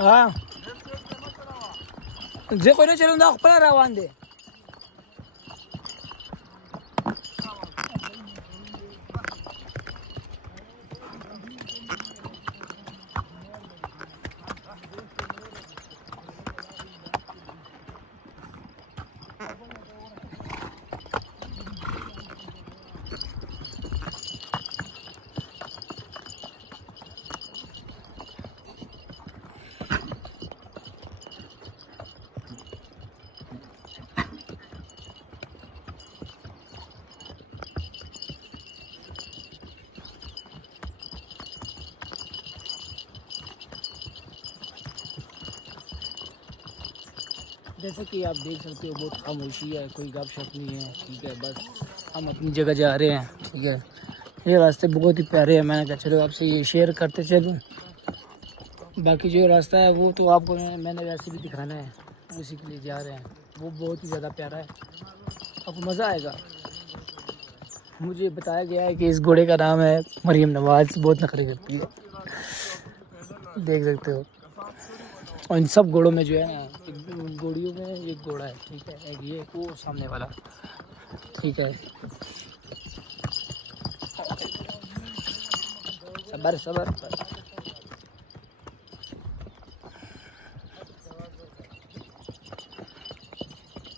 हाँ जे कोई नहीं चलूंगा अपना रवान दे जैसे कि आप देख सकते हो बहुत खामोशी है, कोई गपशप नहीं है। ठीक है, बस हम अपनी जगह जा रहे हैं। ठीक है, ये रास्ते बहुत ही प्यारे हैं। मैंने कहा चलो आपसे ये शेयर करते चलूँ। बाकी जो रास्ता है वो तो आपको मैंने वैसे भी दिखाना है, उसी के लिए जा रहे हैं। वो बहुत ही ज़्यादा प्यारा है, आपको मज़ा आएगा। मुझे बताया गया है कि इस घोड़े का नाम है मरियम नवाज़। बहुत नखरे करती है, देख सकते हो। और इन सब घोड़ों में जो है ना, घोड़ियों में एक घोड़ा है। ठीक है, एक ये वो सामने वाला। ठीक है, सबर सबर।